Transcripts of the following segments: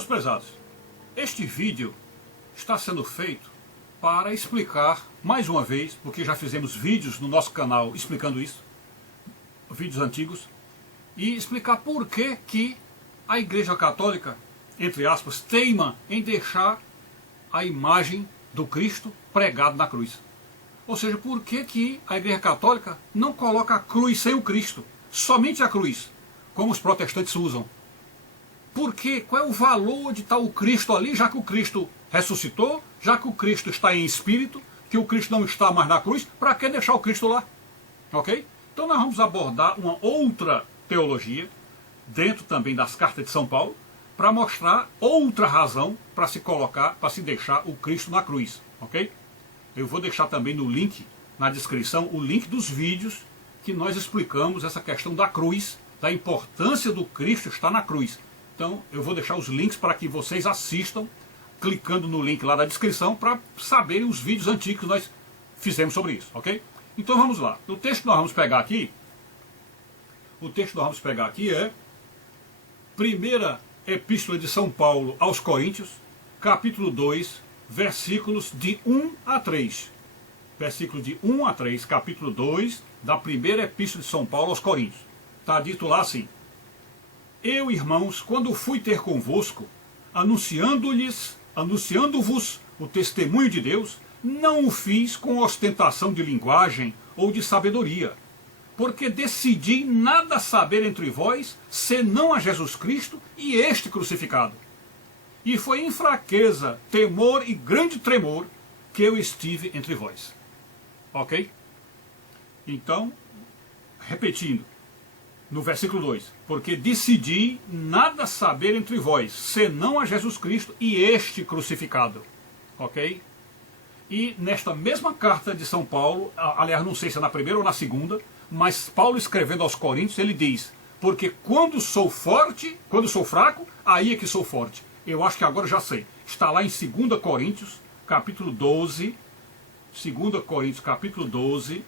Meus prezados, este vídeo está sendo feito para explicar, mais uma vez, porque já fizemos vídeos no nosso canal explicando isso, vídeos antigos, e explicar por que a Igreja Católica, entre aspas, teima em deixar a imagem do Cristo pregado na cruz. Ou seja, por que a Igreja Católica não coloca a cruz sem o Cristo, somente a cruz, como os protestantes usam. Por quê? Qual é o valor de estar o Cristo ali, já que o Cristo ressuscitou, já que o Cristo está em espírito, que o Cristo não está mais na cruz, para que deixar o Cristo lá? Ok? Então nós vamos abordar uma outra teologia, dentro também das cartas de São Paulo, para mostrar outra razão para se colocar, para se deixar o Cristo na cruz. Ok? Eu vou deixar também no link, na descrição, o link dos vídeos que nós explicamos essa questão da cruz, da importância do Cristo estar na cruz. Então eu vou deixar os links para que vocês assistam, clicando no link lá da descrição, para saberem os vídeos antigos que nós fizemos sobre isso, ok? Então vamos lá. O texto que nós vamos pegar aqui, é primeira epístola de São Paulo aos Coríntios, capítulo 2, versículos de 1 a 3. Versículos de 1 a 3, capítulo 2 da primeira epístola de São Paulo aos Coríntios. Está dito lá assim: Eu, irmãos, quando fui ter convosco, anunciando-vos o testemunho de Deus, não o fiz com ostentação de linguagem ou de sabedoria, porque decidi nada saber entre vós, senão a Jesus Cristo e este crucificado. E foi em fraqueza, temor e grande tremor que eu estive entre vós. Ok? Então, repetindo, no versículo 2, porque decidi nada saber entre vós, senão a Jesus Cristo e este crucificado. Ok? E nesta mesma carta de São Paulo, aliás, não sei se é na primeira ou na segunda, mas Paulo escrevendo aos Coríntios, ele diz: porque quando sou fraco, aí é que sou forte. Eu acho que agora já sei. Está lá em 2 Coríntios, capítulo 12, 2 Coríntios, capítulo 12,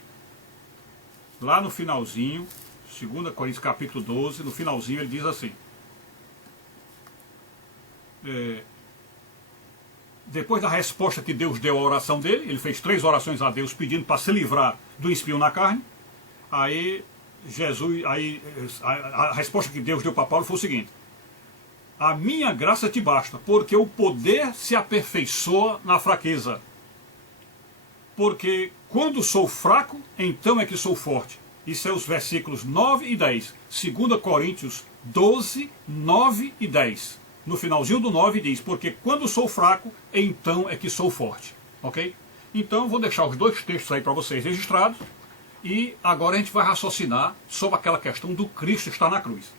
lá no finalzinho, 2 Coríntios capítulo 12, no finalzinho ele diz assim: depois da resposta que Deus deu à oração dele, ele fez 3 orações a Deus pedindo para se livrar do espinho na carne. Aí a resposta que Deus deu para Paulo foi o seguinte: a minha graça te basta, porque o poder se aperfeiçoa na fraqueza. Porque quando sou fraco, então é que sou forte. Isso é os versículos 9 e 10. 2 Coríntios 12, 9 e 10. No finalzinho do 9 diz: porque quando sou fraco, então é que sou forte. Ok? Então vou deixar os 2 textos aí para vocês registrados. E agora a gente vai raciocinar sobre aquela questão do Cristo estar na cruz.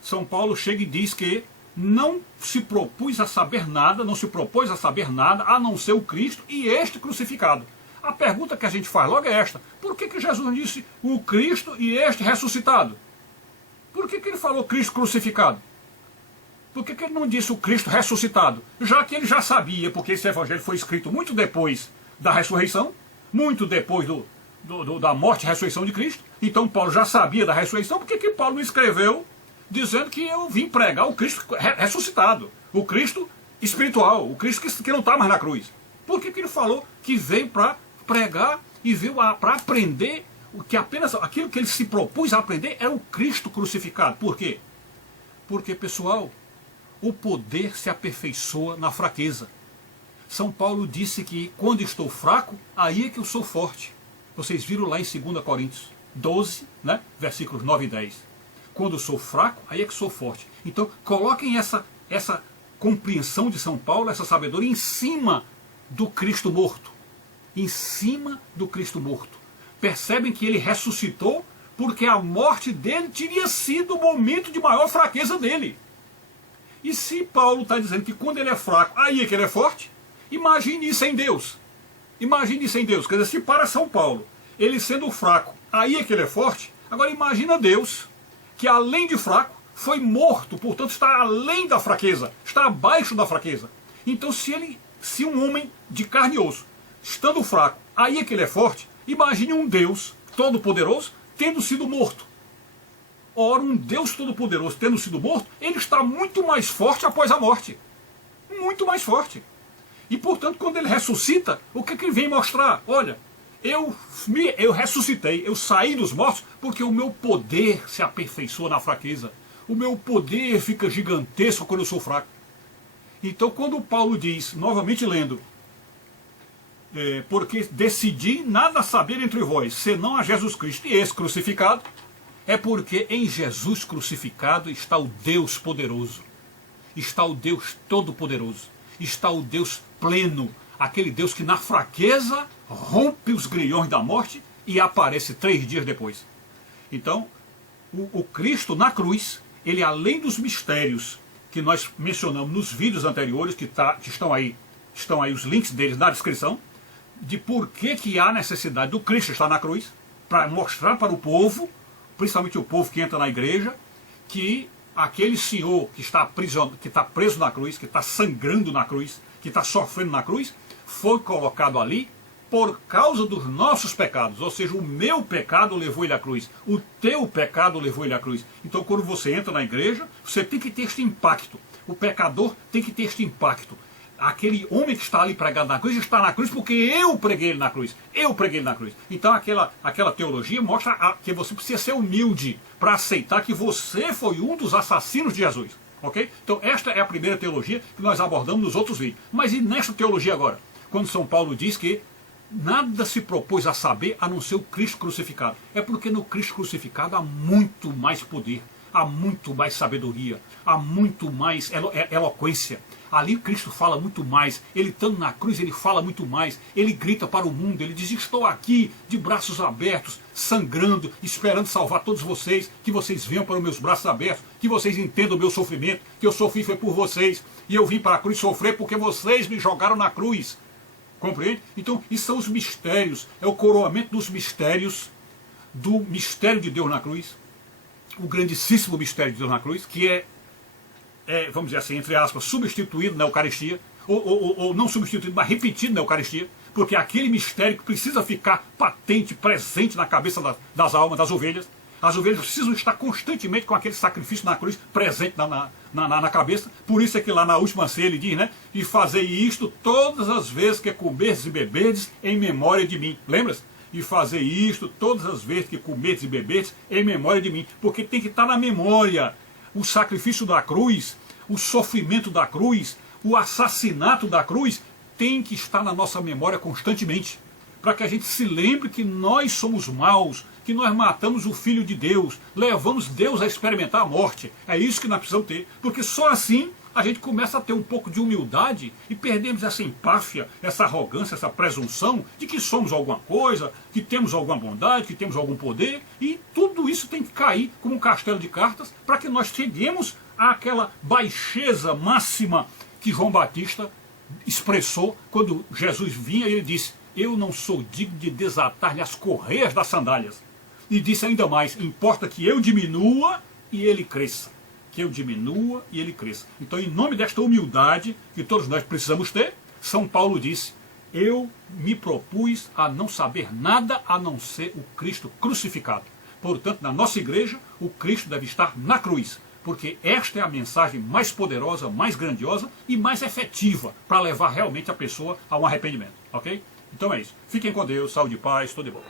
São Paulo chega e diz que não se propôs a saber nada a não ser o Cristo e este crucificado. A pergunta que a gente faz logo é esta: por que Jesus disse o Cristo e este ressuscitado? Por que ele falou Cristo crucificado? Por que ele não disse o Cristo ressuscitado? Já que ele já sabia, porque esse evangelho foi escrito muito depois da ressurreição, muito depois da morte e ressurreição de Cristo. Então Paulo já sabia da ressurreição. Por que Paulo não escreveu dizendo que eu vim pregar o Cristo ressuscitado, o Cristo espiritual, o Cristo que não está mais na cruz? Por que ele falou que veio para pregar e veio para aprender o que apenas aquilo que ele se propôs a aprender é o Cristo crucificado? Por quê? Porque, pessoal, o poder se aperfeiçoa na fraqueza. São Paulo disse que quando estou fraco, aí é que eu sou forte. Vocês viram lá em 2 Coríntios 12, né, versículos 9 e 10. Quando sou fraco, aí é que sou forte. Então, coloquem essa compreensão de São Paulo, essa sabedoria, em cima do Cristo morto. Em cima do Cristo morto. Percebem que ele ressuscitou porque a morte dele teria sido o momento de maior fraqueza dele. E se Paulo está dizendo que quando ele é fraco, aí é que ele é forte, imagine isso em Deus. Imagine isso em Deus. Quer dizer, se para São Paulo, ele sendo fraco, aí é que ele é forte, agora imagina Deus, que além de fraco, foi morto, portanto está além da fraqueza, está abaixo da fraqueza. Então se um homem de carne e osso, estando fraco, aí é que ele é forte, imagine um Deus todo-poderoso tendo sido morto. Ora, um Deus todo-poderoso tendo sido morto, ele está muito mais forte após a morte. muito mais forte. E portanto, quando ele ressuscita, o que ele vem mostrar? Olha, eu ressuscitei, eu saí dos mortos, porque o meu poder se aperfeiçoa na fraqueza. O meu poder fica gigantesco quando eu sou fraco. Então quando Paulo diz, novamente lendo, porque decidi nada saber entre vós, senão a Jesus Cristo e esse crucificado, é porque em Jesus crucificado está o Deus poderoso, está o Deus todo-poderoso, está o Deus pleno, aquele Deus que na fraqueza rompe os grilhões da morte e aparece 3 dias depois. Então, o Cristo na cruz, ele além dos mistérios que nós mencionamos nos vídeos anteriores, que estão aí os links deles na descrição, de por que há necessidade do Cristo estar na cruz, para mostrar para o povo, principalmente o povo que entra na igreja, que aquele Senhor que está preso na cruz, que está sangrando na cruz, que está sofrendo na cruz, foi colocado ali por causa dos nossos pecados. Ou seja, o meu pecado levou ele à cruz, o teu pecado levou ele à cruz. Então quando você entra na igreja, você tem que ter este impacto. O pecador tem que ter este impacto. Aquele homem que está ali pregado na cruz, está na cruz porque eu preguei ele na cruz. Eu preguei ele na cruz. Então aquela teologia mostra que você precisa ser humilde para aceitar que você foi um dos assassinos de Jesus. Ok? Então esta é a primeira teologia que nós abordamos nos outros vídeos. Mas e nesta teologia agora? Quando São Paulo diz que nada se propôs a saber a não ser o Cristo crucificado. É porque no Cristo crucificado há muito mais poder, há muito mais sabedoria, há muito mais eloquência. Ali Cristo fala muito mais, ele estando na cruz, ele fala muito mais, ele grita para o mundo, ele diz, estou aqui de braços abertos, sangrando, esperando salvar todos vocês, que vocês venham para os meus braços abertos, que vocês entendam o meu sofrimento, que eu sofri foi por vocês, e eu vim para a cruz sofrer porque vocês me jogaram na cruz. Compreende? Então, isso são os mistérios, é o coroamento dos mistérios, do mistério de Deus na cruz, o grandíssimo mistério de Deus na cruz, que é, vamos dizer assim, entre aspas, substituído na Eucaristia, ou não substituído, mas repetido na Eucaristia, porque é aquele mistério que precisa ficar patente, presente na cabeça das almas, das ovelhas. As ovelhas precisam estar constantemente com aquele sacrifício na cruz presente na cabeça. Por isso é que lá na última ceia ele diz, né? E fazei isto todas as vezes que comerdes e beberdes em memória de mim. Lembra-se? E fazei isto todas as vezes que comerdes e beberdes em memória de mim. Porque tem que estar na memória o sacrifício da cruz, o sofrimento da cruz, o assassinato da cruz, tem que estar na nossa memória constantemente. Para que a gente se lembre que nós somos maus, que nós matamos o Filho de Deus, levamos Deus a experimentar a morte. É isso que nós precisamos ter, porque só assim a gente começa a ter um pouco de humildade e perdemos essa empáfia, essa arrogância, essa presunção de que somos alguma coisa, que temos alguma bondade, que temos algum poder, e tudo isso tem que cair como um castelo de cartas para que nós cheguemos àquela baixeza máxima que João Batista expressou quando Jesus vinha e ele disse, eu não sou digno de desatar-lhe as correias das sandálias. E disse ainda mais, importa que eu diminua e ele cresça. Que eu diminua e ele cresça. Então, em nome desta humildade que todos nós precisamos ter, São Paulo disse, eu me propus a não saber nada a não ser o Cristo crucificado. Portanto, na nossa igreja, o Cristo deve estar na cruz. Porque esta é a mensagem mais poderosa, mais grandiosa e mais efetiva para levar realmente a pessoa a um arrependimento. Ok? Então é isso. Fiquem com Deus, saúde e paz, tudo de bom.